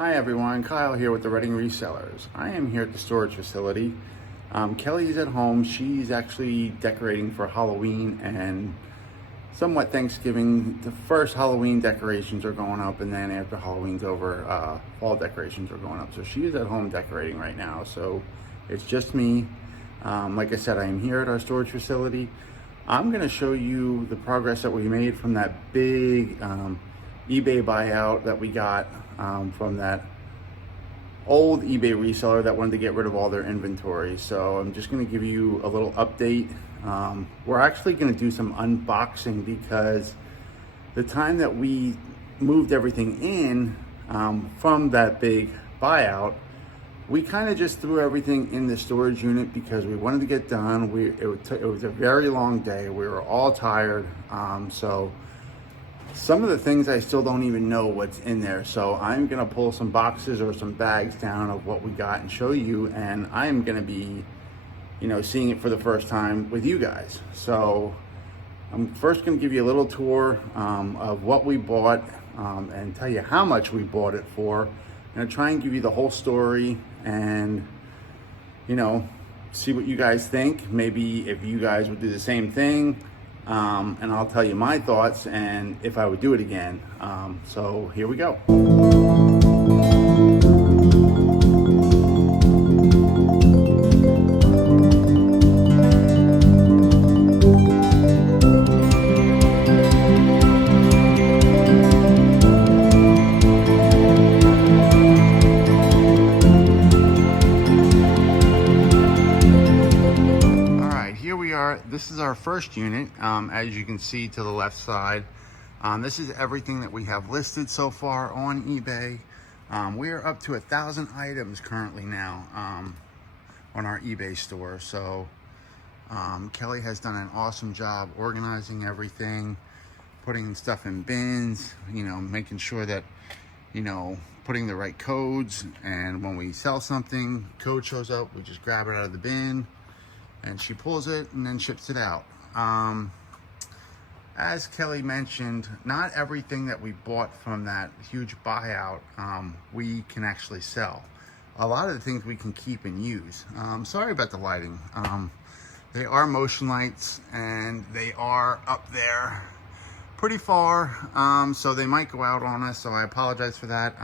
Hi everyone, Kyle here with the Reading Resellers. I am here at the storage facility. Kelly's at home. She's actually decorating for Halloween and somewhat Thanksgiving. The first Halloween decorations are going up, and then after Halloween's over, fall decorations are going up. So she is at home decorating right now. So it's just me. Like I said, I am here at our storage facility. I'm going to show you the progress that we made from that big eBay buyout that we got from that old eBay reseller that wanted to get rid of all their inventory. So I'm just going to give you a little update. We're actually going to do some unboxing because the time that we moved everything in from that big buyout, we kind of just threw everything in the storage unit because we wanted to get done. It was a very long day. We were all tired. So some of the things I still don't even know what's in there. So I'm gonna pull some boxes or some bags down of what we got and show you. And I'm gonna be, seeing it for the first time with you guys. So I'm first gonna give you a little tour of what we bought and tell you how much we bought it for. I'm gonna try and give you the whole story and, see what you guys think. Maybe if you guys would do the same thing. And I'll tell you my thoughts and if I would do it again. So here we go. This is our first unit, as you can see to the left side. This is everything that we have listed so far on eBay. We are up to 1,000 items currently now on our eBay store. So Kelly has done an awesome job organizing everything, putting stuff in bins, making sure that, putting the right codes. And when we sell something, code shows up, we just grab it out of the bin and she pulls it and then ships it out. As Kelly mentioned, not everything that we bought from that huge buyout we can actually sell. A lot of the things we can keep and use. Sorry about the lighting. They are motion lights and they are up there pretty far, so they might go out on us, so I apologize for that.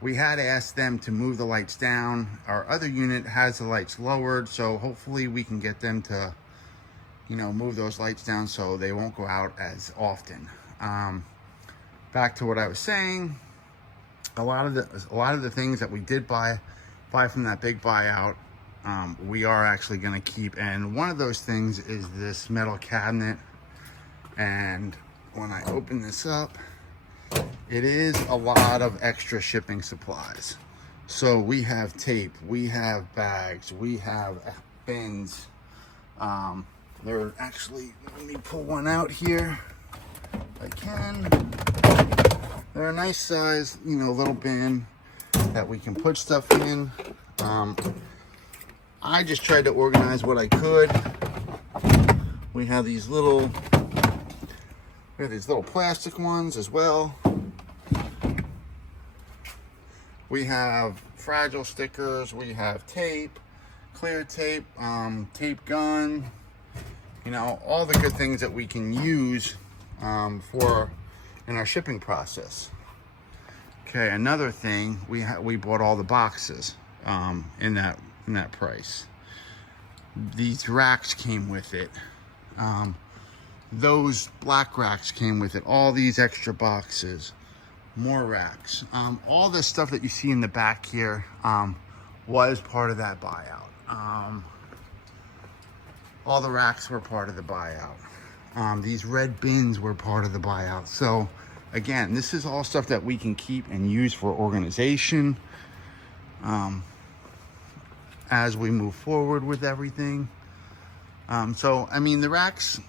We had asked them to move the lights down. Our other unit has the lights lowered, so hopefully we can get them to, move those lights down so they won't go out as often. Back to what I was saying, a lot of the things that we did buy from that big buyout, we are actually going to keep. And one of those things is this metal cabinet. And when I open this up, it is a lot of extra shipping supplies. So we have tape, we have bags, we have bins. They're actually, let me pull one out here if I can. They're a nice size, little bin that we can put stuff in. I just tried to organize what I could. We have these little plastic ones as well. We have fragile stickers, we have tape, clear tape, tape gun, all the good things that we can use in our shipping process. Okay, another thing, we bought all the boxes in that price. These racks came with it. Those black racks came with it. All these extra boxes. More racks. All this stuff that you see in the back here was part of that buyout. All the racks were part of the buyout. These red bins were part of the buyout. So again, this is all stuff that we can keep and use for organization as we move forward with everything. So I mean, the racks,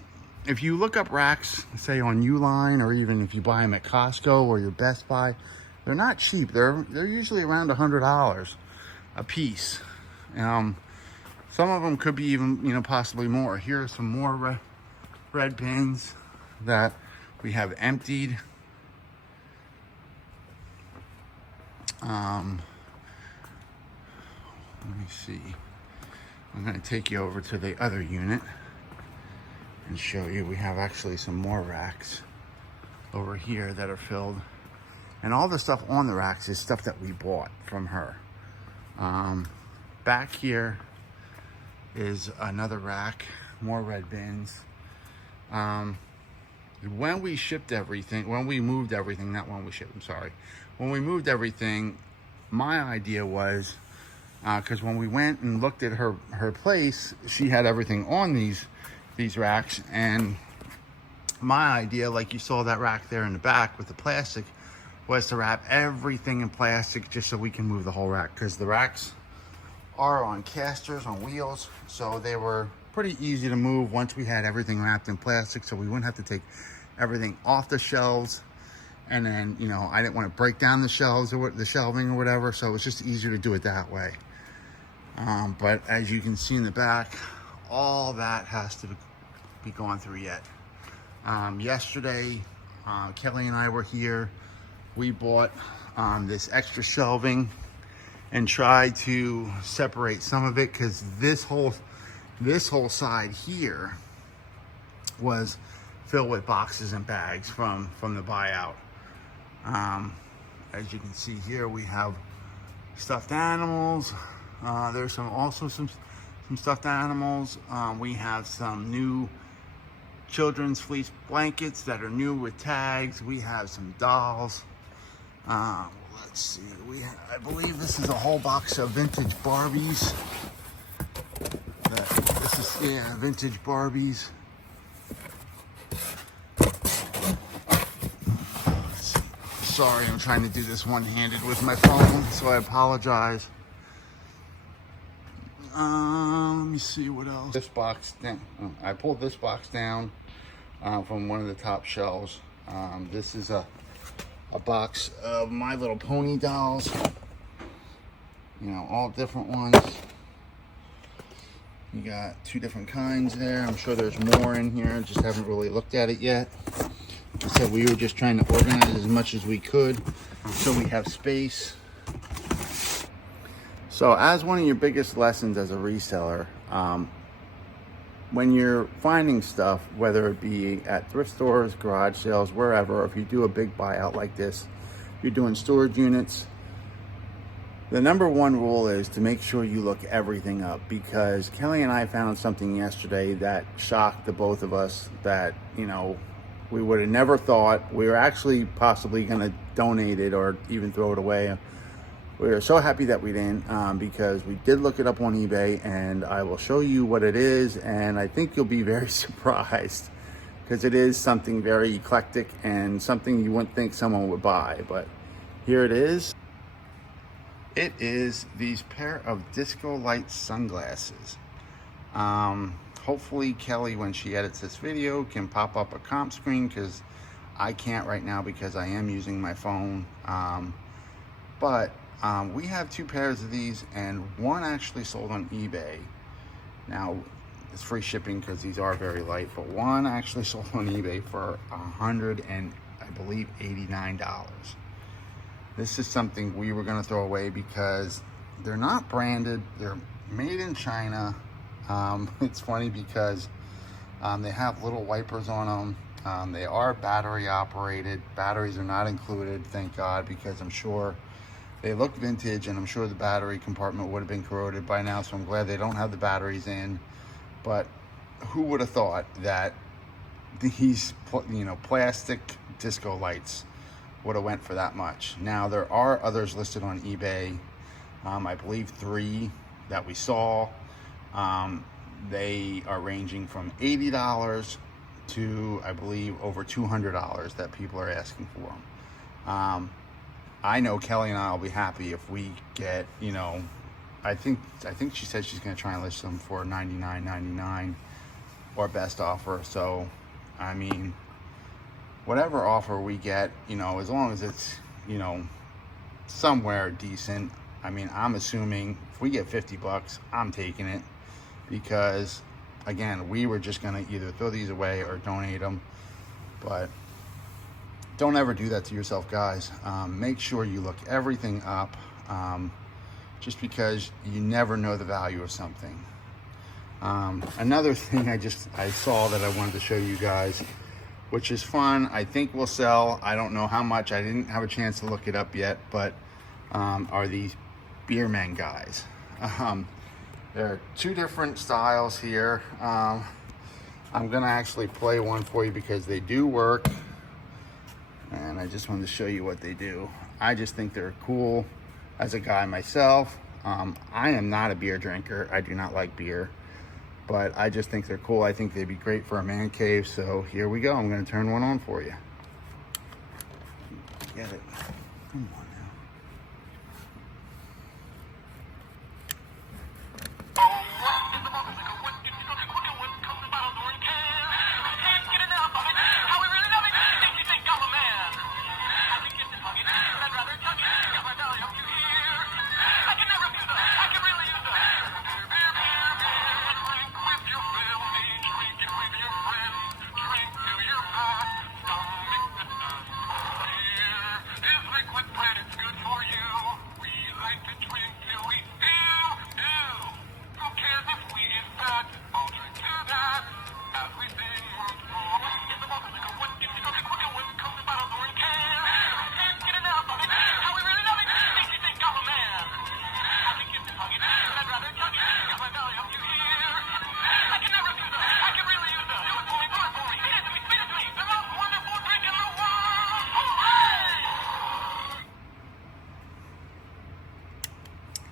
if you look up racks, say on Uline, or even if you buy them at Costco or your Best Buy, they're not cheap. They're usually around $100 a piece. Some of them could be even, possibly more. Here are some more red bins that we have emptied. Let me see. I'm going to take you over to the other unit and show you. We have actually some more racks over here that are filled. And all the stuff on the racks is stuff that we bought from her. Back here is another rack, more red bins. When we shipped everything, when we moved everything, not when we shipped, I'm sorry. When we moved everything, my idea was, because when we went and looked at her place, she had everything on these racks, and my idea, like you saw that rack there in the back with the plastic, was to wrap everything in plastic just so we can move the whole rack, because the racks are on casters, on wheels, so they were pretty easy to move once we had everything wrapped in plastic, so we wouldn't have to take everything off the shelves. And then, you know, I didn't want to break down the shelves or the shelving or whatever, so it was just easier to do it that way. But as you can see in the back, all that has to be gone through yet. Yesterday, Kelly and I were here. We bought this extra shelving and tried to separate some of it, because this whole side here was filled with boxes and bags from the buyout. As you can see here, we have stuffed animals. There's also some stuffed animals. We have some new children's fleece blankets that are new with tags. We have some dolls. Let's see. I believe this is a whole box of vintage Barbies. This is, yeah, vintage Barbies. Sorry, I'm trying to do this one-handed with my phone, so I apologize. Let me see what else. This box down. I pulled this box down from one of the top shelves. This is a box of My Little Pony dolls. You know, all different ones. You got 2 different kinds there. I'm sure there's more in here. Just haven't really looked at it yet. I said we were just trying to organize as much as we could so we have space. So as one of your biggest lessons as a reseller, when you're finding stuff, whether it be at thrift stores, garage sales, wherever, or if you do a big buyout like this, you're doing storage units, the number one rule is to make sure you look everything up, because Kelly and I found something yesterday that shocked the both of us that, you know, we would have never thought. We were actually possibly going to donate it or even throw it away. We are so happy that we didn't, because we did look it up on eBay, and I will show you what it is, and I think you'll be very surprised, because it is something very eclectic and something you wouldn't think someone would buy. But here it is. It is these pair of disco light sunglasses. Hopefully Kelly, when she edits this video, can pop up a comp screen, because I can't right now because I am using my phone. But we have 2 pairs of these, and one actually sold on eBay. Now, it's free shipping because these are very light, but one actually sold on eBay for $100 and I believe $89. This is something we were going to throw away because they're not branded. They're made in China. It's funny because they have little wipers on them. They are battery operated. Batteries are not included, thank God, because I'm sure they look vintage, and I'm sure the battery compartment would have been corroded by now, so I'm glad they don't have the batteries in. But who would have thought that these, you know, plastic disco lights would have went for that much? Now, there are others listed on eBay. I believe 3 that we saw. They are ranging from $80 to, I believe, over $200 that people are asking for them. I know Kelly and I will be happy if we get, you know, I think she said she's going to try and list them for $99.99 or best offer. So, I mean, whatever offer we get, you know, as long as it's, you know, somewhere decent. I mean, I'm assuming if we get $50, I'm taking it, because again, we were just going to either throw these away or donate them. But Don't ever do that to yourself, guys. Make sure you look everything up, just because you never know the value of something. Another thing I saw that I wanted to show you guys, which is fun, I think will sell. I don't know how much, I didn't have a chance to look it up yet, but are these beer man guys. There are two different styles here. I'm gonna actually play one for you because they do work, and I just wanted to show you what they do. I just think they're cool as a guy myself. I am not a beer drinker. I do not like beer, but I just think they're cool. I think they'd be great for a man cave. So here we go. I'm gonna turn one on for you. Get it. Come on now.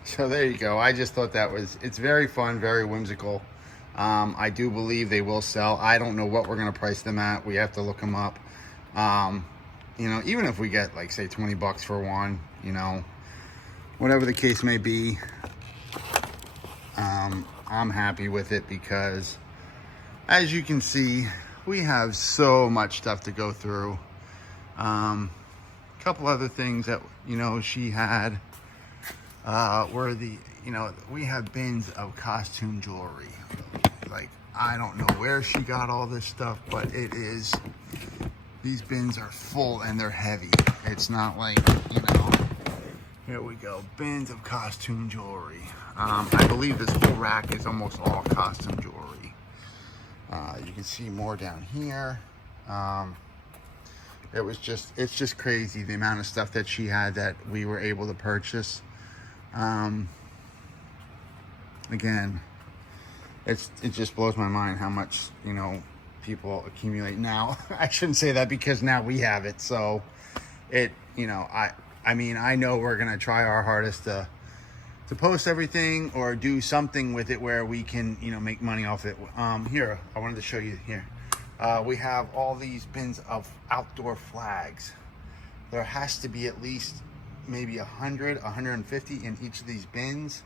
So there you go. I just thought it's very fun, very whimsical. I do believe they will sell. I don't know what we're going to price them at. We have to look them up. You know, even if we get like say 20 bucks for one, you know, whatever the case may be, I'm happy with it because as you can see, we have so much stuff to go through. A couple other things that, you know, she had, were we have bins of costume jewelry. Like, I don't know where she got all this stuff, but these bins are full and they're heavy. It's not like, you know, here we go, bins of costume jewelry. I believe this whole rack is almost all costume jewelry. You can see more down here. It's just crazy the amount of stuff that she had that we were able to purchase. Again, it just blows my mind how much, you know, people accumulate now. I shouldn't say that because now we have it. So you know, I mean, I know we're going to try our hardest to post everything or do something with it where we can, you know, make money off it. Here, I wanted to show you here. We have all these bins of outdoor flags. There has to be at least maybe 100, 150 in each of these bins.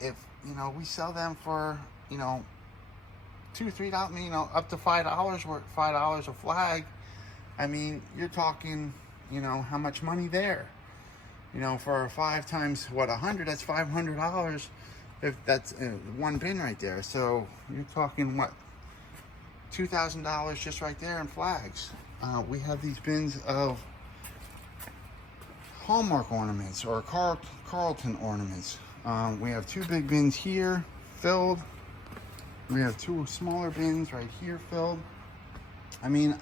If, you know, we sell them for, you know, $2, $3, you know, up to $5 worth, $5 a flag. I mean, you're talking, you know, how much money there? You know, for 5 times what, 100, that's $500. If that's one bin right there. So you're talking what, $2,000 just right there in flags. We have these bins of Hallmark ornaments or Carlton ornaments. We have 2 big bins here filled. We have 2 smaller bins right here filled. I mean,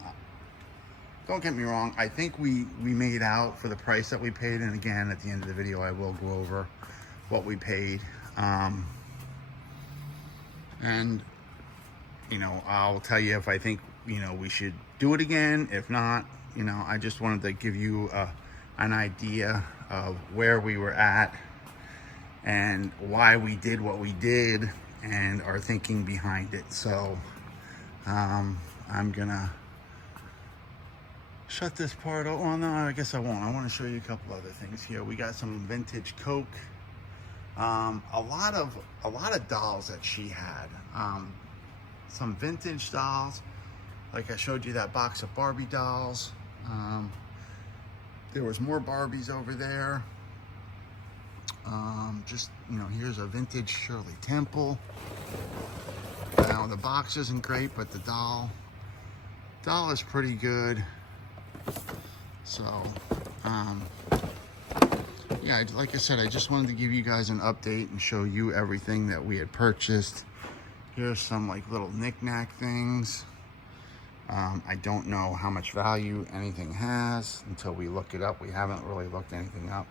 don't get me wrong, I think we made out for the price that we paid, and again at the end of the video I will go over what we paid. And you know, I'll tell you if I think, you know, we should do it again. If not, you know, I just wanted to give you an idea of where we were at and why we did what we did and our thinking behind it. So I'm gonna shut this part off. Well, no, I guess I won't. I want to show you a couple other things here. We got some vintage Coke, a lot of dolls that she had, some vintage dolls. Like I showed you that box of Barbie dolls. There was more Barbies over there. Just, you know, here's a vintage Shirley Temple. Now the box isn't great, but the doll is pretty good. So, yeah, like I said, I just wanted to give you guys an update and show you everything that we had purchased. Here's some like little knick-knack things. I don't know how much value anything has until we look it up. We haven't really looked anything up.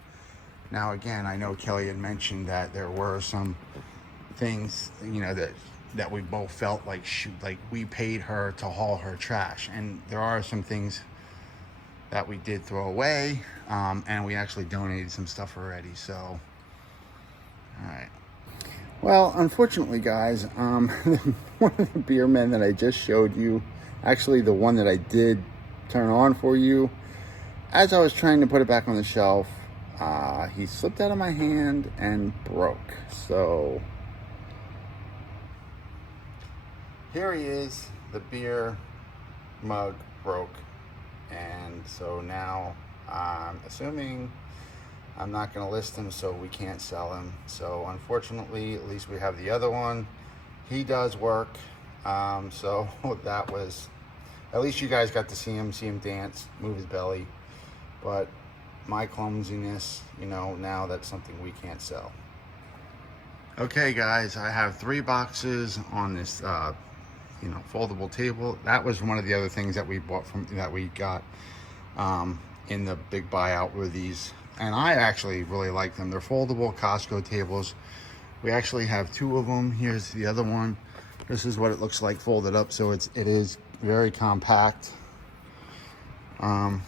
Now, again, I know Kelly had mentioned that there were some things, you know, that we both felt like we paid her to haul her trash, and there are some things that we did throw away, and we actually donated some stuff already. So, all right. Well, unfortunately, guys, one of the beer men that I just showed you, actually the one that I did turn on for you, as I was trying to put it back on the shelf, he slipped out of my hand and broke. So here he is, the beer mug broke. And so now I'm assuming I'm not going to list him, so we can't sell him. So unfortunately, at least we have the other one. He does work. So that was, at least you guys got to see him dance, move his belly. But my clumsiness, you know, now that's something we can't sell. Okay, guys, I have 3 boxes on this you know, foldable table. That was one of the other things that we got in the big buyout, were these, and I actually really like them. They're foldable Costco tables. We actually have 2 of them. Here's the other one. This is what it looks like folded up, so it is very compact, and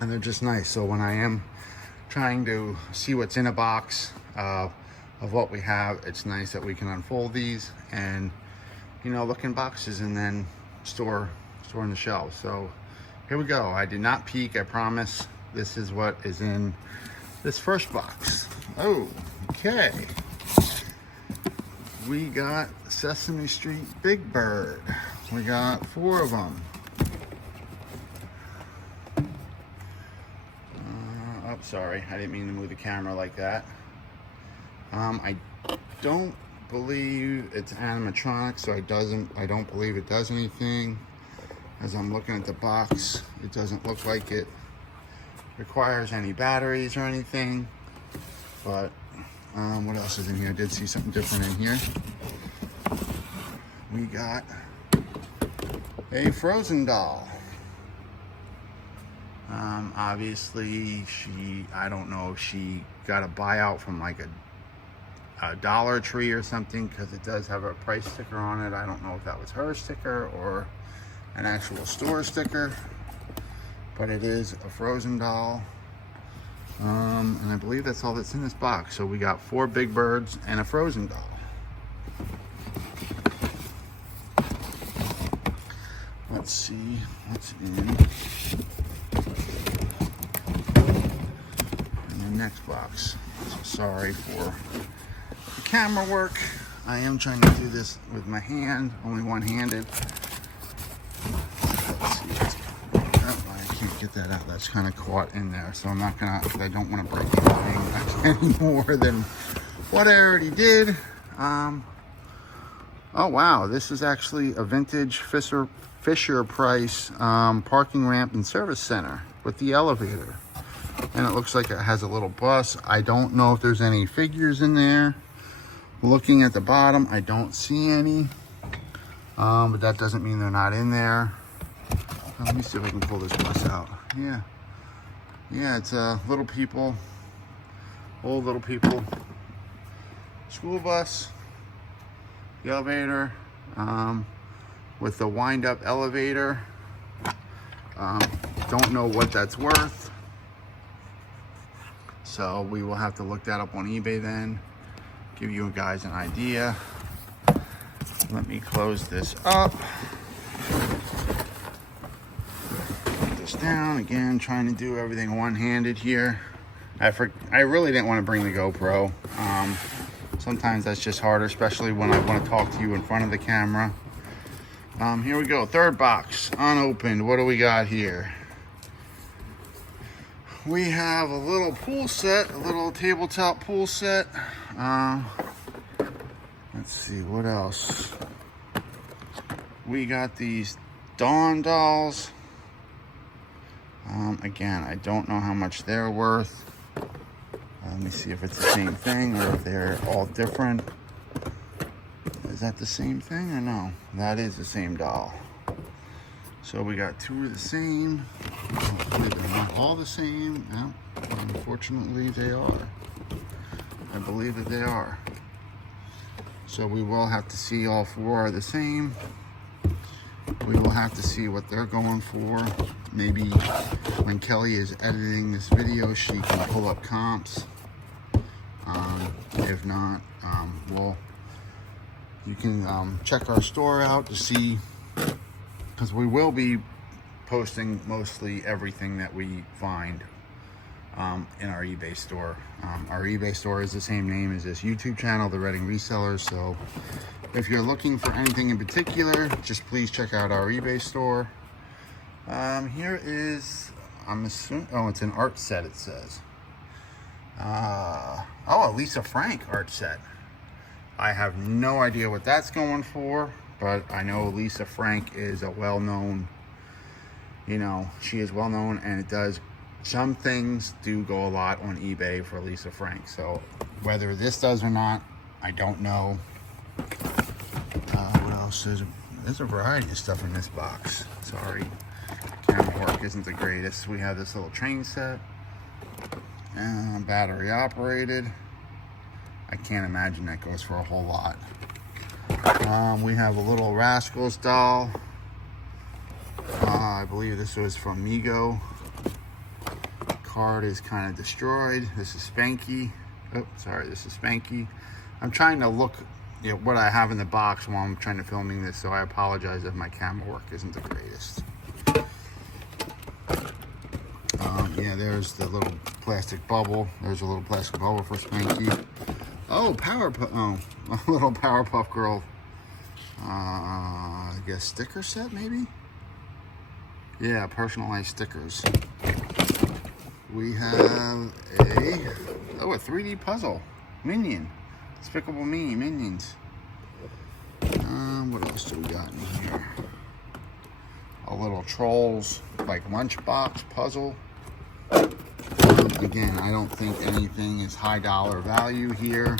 they're just nice. So when I am trying to see what's in a box of what we have, it's nice that we can unfold these and, you know, look in boxes and then store in the shelves. So here we go. I did not peek, I promise. This is what is in this first box. Oh, okay. We got Sesame Street Big Bird. We got 4 of them. Oh, sorry, I didn't mean to move the camera like that. I don't believe it's animatronic, so I don't believe it does anything. As I'm looking at the box, it doesn't look like it requires any batteries or anything. But what else is in here? I did see something different in here. We got a Frozen doll. Obviously I don't know if she got a buyout from like a Dollar Tree or something, because it does have a price sticker on it. I don't know if that was her sticker or an actual store sticker, but it is a Frozen doll. And I believe that's all that's in this box. So we got 4 Big Birds and a Frozen doll. Let's see what's in the next box. So sorry for the camera work. I am trying to do this with my hand, only one-handed. Let's see what's, oh, I can't get that out. That's kind of caught in there, so I'm not gonna, I don't want to break anything any more than what I already did. Oh wow, this is actually a vintage Fisher Price parking ramp and service center with the elevator. And it looks like it has a little bus. I don't know if there's any figures in there. Looking at the bottom, I don't see any. But that doesn't mean they're not in there. Let me see if I can pull this bus out. Yeah. Yeah, it's Little People, old Little People school bus. The elevator, with the wind-up elevator. Don't know what that's worth. So we will have to look that up on eBay then. Give you guys an idea. Let me close this up. Put this down again, trying to do everything one-handed here. I really didn't want to bring the GoPro. Sometimes that's just harder, especially when I want to talk to you in front of the camera. Here we go, 3rd box, unopened. What do we got here? We have a little pool set, a little tabletop pool set. Let's see, what else? We got these Dawn dolls. Again, I don't know how much they're worth. Let me see if it's the same thing or if they're all different. Is that the same thing or no? That is the same doll. So we got two of the same. Hopefully they're not all the same. No, unfortunately they are. I believe that they are. So we will have to see all four are the same. We will have to see what they're going for. Maybe when Kelly is editing this video, she can pull up comps. If not, you can check our store out to see, because we will be posting mostly everything that we find in our eBay store. Our eBay store is the same name as this YouTube channel, The Reading Reseller. So if you're looking for anything in particular, just please check out our eBay store. Here is, I'm assuming, oh, it's an art set, it says. Oh, a Lisa Frank art set. I have no idea what that's going for, but I know Lisa Frank is a well-known, she is well-known, and it does, some things do go a lot on eBay for Lisa Frank. So whether this does or not, I don't know. What else is, there's a variety of stuff in this box. Sorry, camera work isn't the greatest. We have this little train set, battery operated. I can't imagine that goes for a whole lot. We have a little Rascals doll. I believe this was from Mego. Card is kind of destroyed. This is Spanky. Oh, sorry, this is Spanky. I'm trying to look at what I have in the box while I'm trying to filming this, so I apologize if my camera work isn't the greatest. Yeah, there's the little plastic bubble. There's a little plastic bubble for Spanky. Oh, a little Powerpuff Girl. I guess sticker set, maybe? Yeah, personalized stickers. We have a 3D puzzle. Minion. Despicable Me Minions. What else do we got in here? A little Trolls, like lunchbox puzzle. Again, I don't think anything is high dollar value here.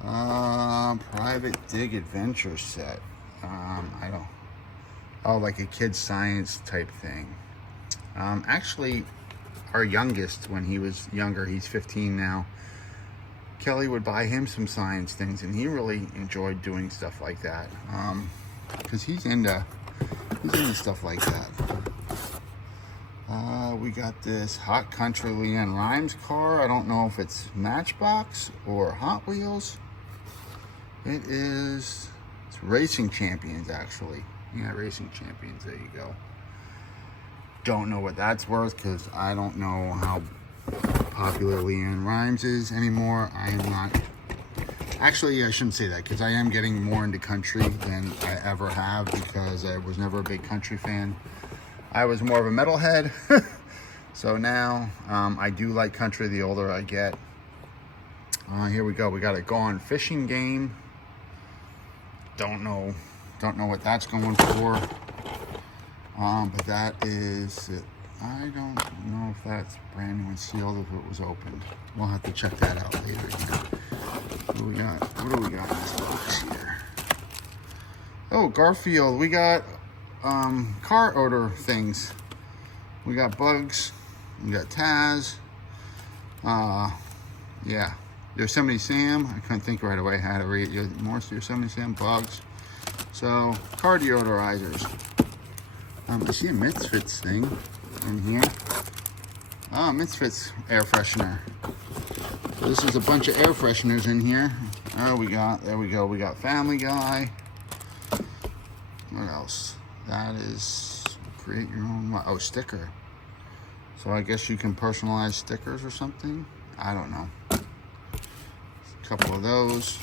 Private Dig Adventure set. Oh, like a kid's science type thing. Actually, our youngest, when he was younger, he's 15 now, Kelly would buy him some science things, and he really enjoyed doing stuff like that. Because he's into stuff like that. We got this Hot Country Leanne Rimes car. I don't know if it's Matchbox or Hot Wheels. It's Racing Champions, actually. Yeah, Racing Champions, there you go. Don't know what that's worth, because I don't know how popular Leanne Rimes is anymore. I am not, actually I shouldn't say that, because I am getting more into country than I ever have, because I was never a big country fan. I was more of a metalhead. So now I do like country the older I get. Here we go. We got a Gone Fishing game. Don't know what that's going for. But that is it. I don't know if that's brand new and sealed, if it was opened. We'll have to check that out later. What do we got in this box here? Oh, Garfield. We got car odor things. We got Bugs. We got Taz. Yeah. Yosemite Sam. I couldn't think right away how to read more. Yosemite Sam, Bugs. So, car deodorizers. I see a Misfits thing in here. Oh, Misfits air freshener. So this is a bunch of air fresheners in here. Oh, there we go. We got Family Guy. What else? That is create your own, oh, sticker. So I guess you can personalize stickers or something. I don't know. A couple of those.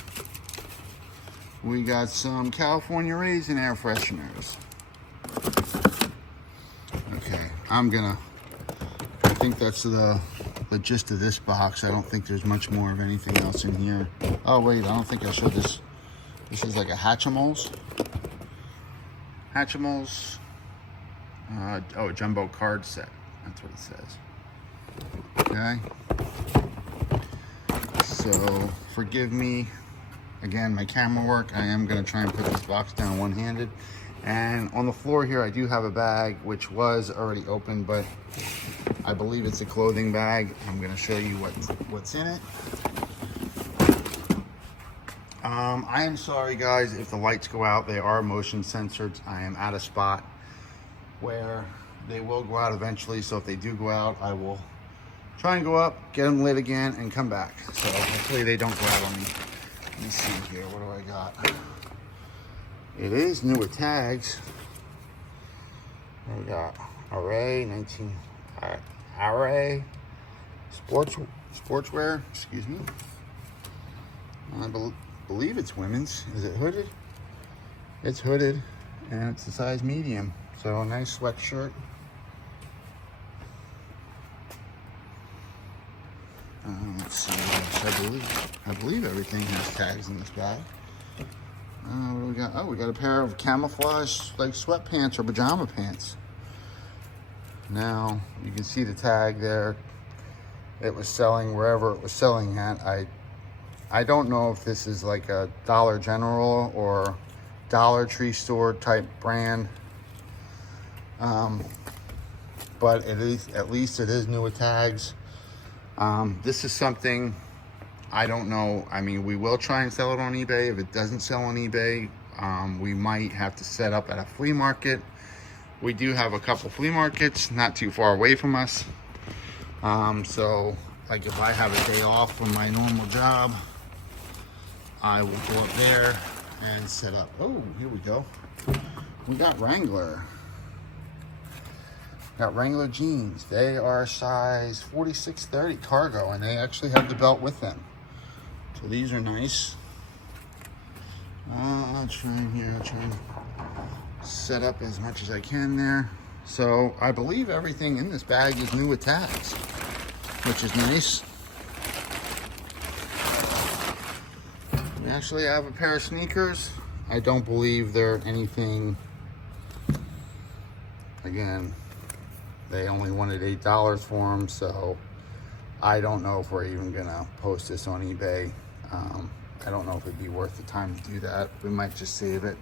We got some California Raisin air fresheners. Okay, I think that's the gist of this box. I don't think there's much more of anything else in here. Oh wait, I don't think I showed this. This is like a Hatchimals. Oh, a jumbo card set. That's what it says. Okay. So forgive me. Again, my camera work. I am going to try and put this box down one-handed. And on the floor here, I do have a bag which was already open, but I believe it's a clothing bag. I'm going to show you what's in it. I am sorry, guys, if the lights go out. They are motion censored. I am at a spot where they will go out eventually. So if they do go out, I will try and go up, get them lit again, and come back. So hopefully they don't go out on me. Let me see here. What do I got? It is new with tags. We got Array 19. Array sportswear. Excuse me. I believe it's women's. Is it hooded? It's hooded, and it's a size medium. So a nice sweatshirt. Let's see what else. I believe everything has tags in this bag. What do we got? Oh, we got a pair of camouflage like sweatpants or pajama pants. Now you can see the tag there. It was selling wherever it was selling at. I don't know if this is like a Dollar General or Dollar Tree store type brand. But it is, at least it is new with tags. This is something, I don't know. I mean, we will try and sell it on eBay. If it doesn't sell on eBay, we might have to set up at a flea market. We do have a couple flea markets not too far away from us. So like if I have a day off from my normal job, I will go up there and set up. Oh, here we go. We got Wrangler. Got Wrangler jeans. They are size 46-30 cargo, and they actually have the belt with them. So these are nice. I'll try and set up as much as I can there. So I believe everything in this bag is new with tags, which is nice. We actually have a pair of sneakers. I don't believe they're anything, again, they only wanted $8 for them, so I don't know if we're even gonna post this on eBay. I don't know if it'd be worth the time to do that. We might just save it.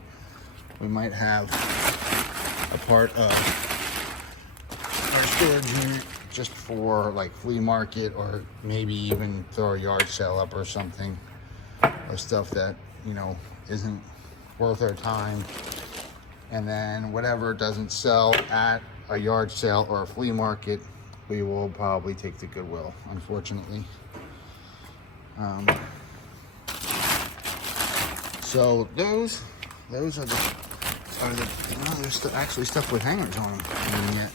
We might have a part of our storage unit just for like flea market, or maybe even throw a yard sale up or something, or stuff that, you know, isn't worth our time. And then whatever doesn't sell at a yard sale or a flea market, we will probably take to Goodwill, unfortunately. So those are the oh, there's actually stuff with hangers on them.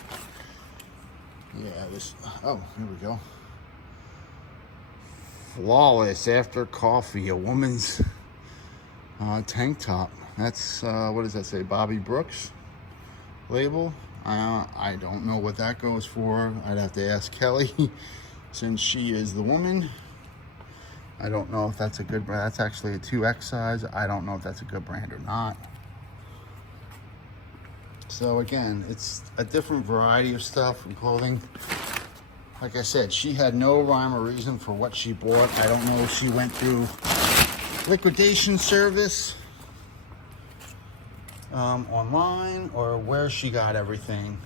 Yeah, this, oh, here we go. Flawless after coffee, a woman's tank top. That's, what does that say? Bobby Brooks label. I don't know what that goes for. I'd have to ask Kelly since she is the woman. I don't know if that's a good brand. That's actually a 2X size. I don't know if that's a good brand or not. So again, it's a different variety of stuff and clothing. Like I said, she had no rhyme or reason for what she bought. I don't know if she went through liquidation service online or where she got everything.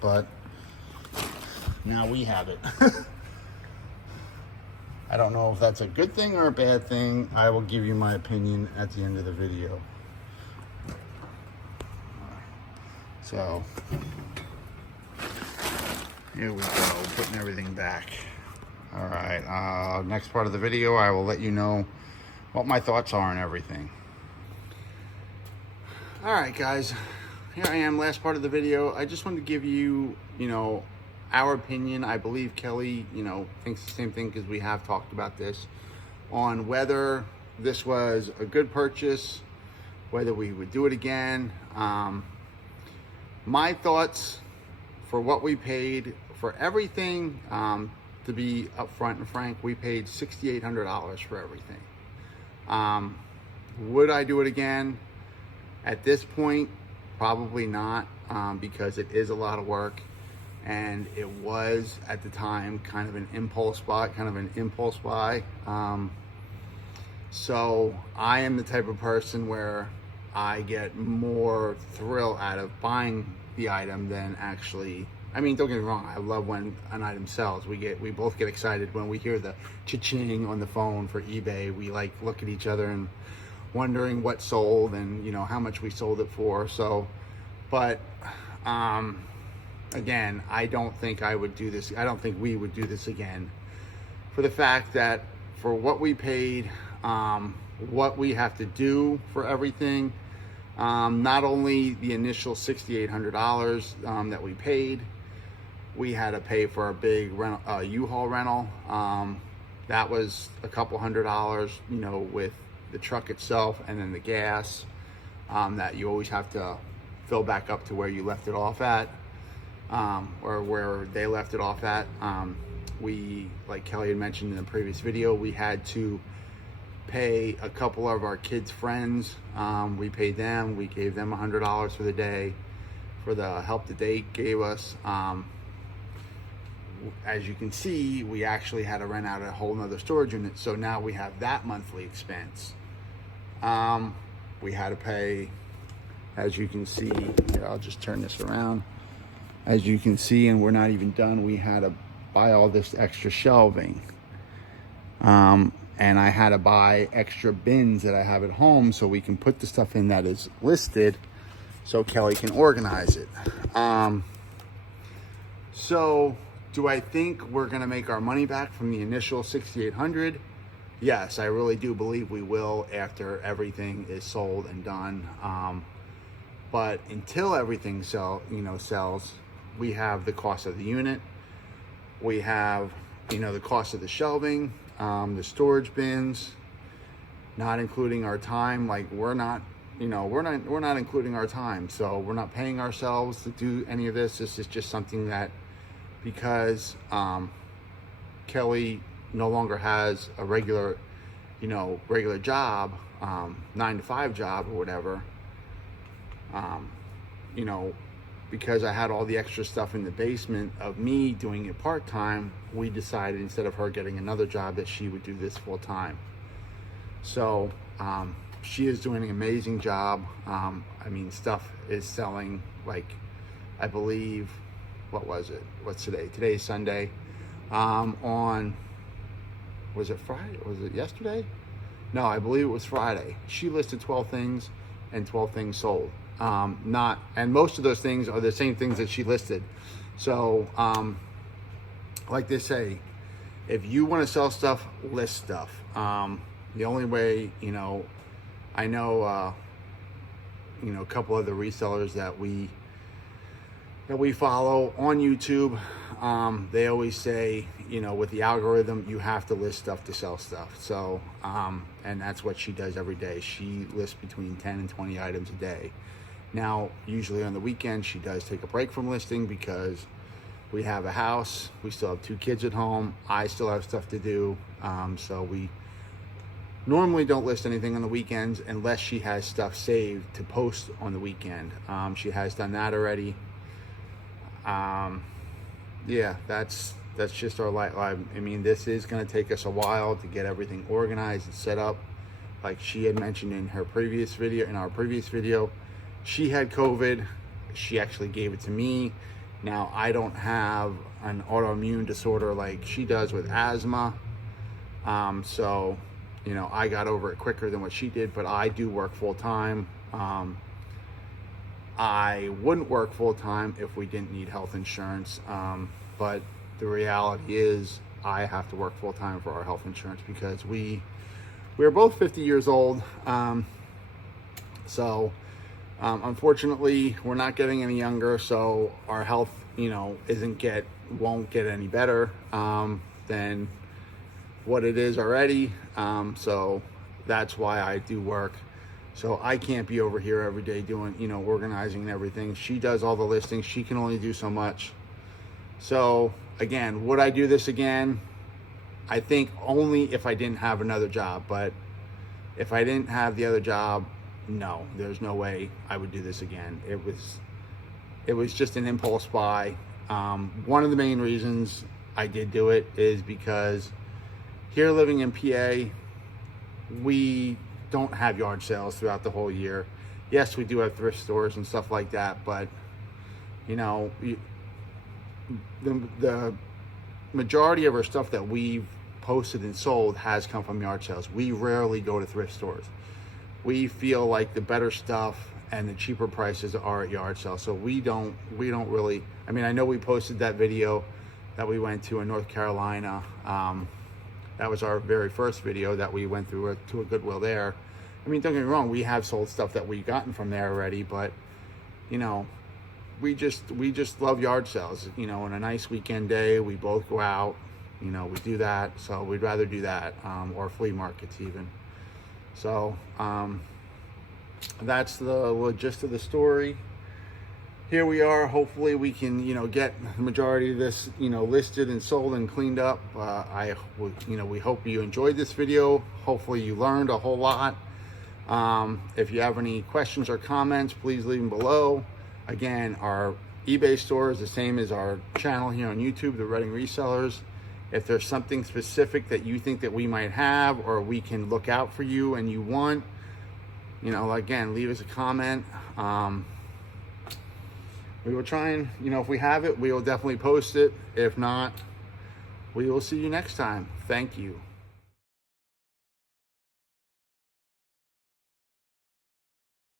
But now we have it. I don't know if that's a good thing or a bad thing. I will give you my opinion at the end of the video. So, here we go, putting everything back. All right, next part of the video, I will let you know what my thoughts are on everything. All right, guys, here I am, last part of the video. I just wanted to give you, our opinion. I believe Kelly, thinks the same thing because we have talked about this, on whether this was a good purchase, whether we would do it again. My thoughts for what we paid for everything, to be upfront and frank, we paid $6,800 for everything. Would I do it again? At this point, probably not, because it is a lot of work, and it was at the time kind of an impulse buy. So I am the type of person where I get more thrill out of buying the item than actually, I mean, don't get me wrong, I love when an item sells. We both get excited when we hear the cha-ching on the phone for eBay. We like look at each other and wondering what sold and, you know, how much we sold it for. So, but again, I don't think I would do this. I don't think we would do this again, for the fact that for what we paid, what we have to do for everything, not only the initial $6,800 that we paid, we had to pay for a big rental, U-Haul rental. That was a couple $100, you know, with the truck itself, and then the gas that you always have to fill back up to where you left it off at, or where they left it off at. We, like Kelly had mentioned in the previous video, we had to pay a couple of our kids' friends. We paid them. We gave them $100 for the day for the help that they gave us. As you can see, we actually had to rent out a whole nother storage unit, so now we have that monthly expense. We had to pay, as you can see here, I'll just turn this around. As you can see, and we're not even done, we had to buy all this extra shelving, and I had to buy extra bins that I have at home so we can put the stuff in that is listed, so Kelly can organize it. So do I think we're gonna make our money back from the initial $6,800? Yes, I really do believe we will after everything is sold and done. But until everything sells, we have the cost of the unit. We have, the cost of the shelving, the storage bins, not including our time. Like we're not including our time. So we're not paying ourselves to do any of this. This is just something that, because Kelly no longer has a regular job, 9-to-5 job or whatever, because I had all the extra stuff in the basement of me doing it part-time, we decided instead of her getting another job that she would do this full-time. So she is doing an amazing job. Stuff is selling, like, I believe, what was it? What's today? Today's Sunday. Was it Friday? Was it yesterday? No, I believe it was Friday. She listed 12 things and 12 things sold. And most of those things are the same things that she listed. So, like they say, if you want to sell stuff, list stuff. The only way, I know, a couple of the resellers that we follow on YouTube, they always say, with the algorithm, you have to list stuff to sell stuff. So, and that's what she does every day. She lists between 10 and 20 items a day. Now, usually on the weekend, she does take a break from listing because we have a house. We still have 2 kids at home. I still have stuff to do. So we normally don't list anything on the weekends unless she has stuff saved to post on the weekend. She has done that already. Yeah, that's just our life. I mean, this is going to take us a while to get everything organized and set up. Like she had mentioned in our previous video, she had COVID. She actually gave it to me. Now, I don't have an autoimmune disorder like she does with asthma. So, I got over it quicker than what she did, but I do work full time. I wouldn't work full time if we didn't need health insurance. But the reality is I have to work full time for our health insurance because we're both 50 years old. Unfortunately, we're not getting any younger, so our health, won't get any better than what it is already. So that's why I do work. So I can't be over here every day doing, organizing and everything. She does all the listings. She can only do so much. So again, would I do this again? I think only if I didn't have another job. But if I didn't have the other job, no, there's no way I would do this again. It was just an impulse buy. One of the main reasons I did do it is because here living in PA, we don't have yard sales throughout the whole year. Yes, we do have thrift stores and stuff like that, but you know, the majority of our stuff that we've posted and sold has come from yard sales. We rarely go to thrift stores. We feel like the better stuff and the cheaper prices are at yard sales. So we don't really, I mean, I know we posted that video that we went to in North Carolina. That was our very first video that we went through to a Goodwill there. I mean, don't get me wrong, we have sold stuff that we've gotten from there already, but you know, we just love yard sales. You know, on a nice weekend day, we both go out, you know, we do that. So we'd rather do that, or flea markets even. So that's the gist of the story. Here we are. Hopefully we can, you know, get the majority of this, you know, listed and sold and cleaned up. We hope you enjoyed this video. Hopefully you learned a whole lot. If you have any questions or comments, please leave them below. Again, our eBay store is the same as our channel here on YouTube, the Reading Resellers. If there's something specific that you think that we might have or we can look out for you and you want, you know, again, leave us a comment. We will try and, you know, if we have it, we will definitely post it. If not, we will see you next time. Thank you.